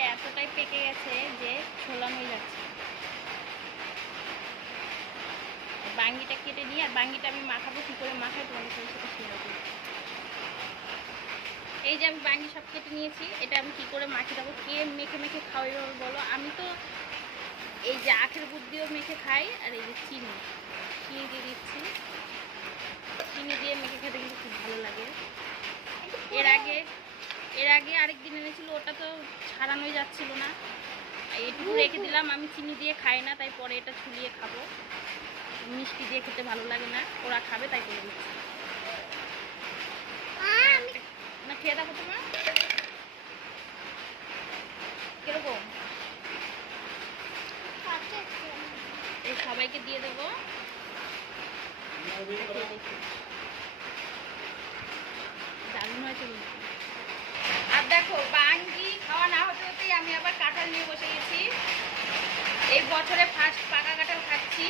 যাচ্ছে যে ছোলান হয়ে যাচ্ছে। বাঙ্গিটা কেটে নিয়ে আর বাঙ্গিটা আমি মাখাবো কী করে মাখাই তোমাদের সাথে সেটা শেয়ার করব। এই যে আমি বাঙ্গি সব কেটে নিয়েছি এটা আমি কি করে মাখি দেবো? কে মেখে মেখে খাওয়াই বলো? আমি তো এই যে আখের গুড় দিয়েও মেখে খাই আর এই যে চিনি। চিনি দিয়ে দিচ্ছি। চিনি দিয়ে মেখে খেতে কিন্তু খুব ভালো লাগে। এর আগে এর আগে আরেক দিন এনেছিল ওটা তো ছাড়ানোই যাচ্ছিল না। এটুকু রেখে দিলাম আমি চিনি দিয়ে খাই না তাই পরে এটা ছুলিয়ে খাব। মিষ্টি দিয়ে খেতে ভালো লাগে না ওরা খাবে তাই করে দিচ্ছি। না খেয়ে দেখো তোমার। কীরকম? এই সবাইকে দিয়ে দেবো। দেখি। দারুণ হয়েছে কিন্তু। আর দেখো, বাঙ্গি খাওয়া না হতে হতেই আমি আবার কাঁঠাল নিয়ে বসে গেছি। এই বছরে ফার্স্ট পাকা কাঁঠাল খাচ্ছি।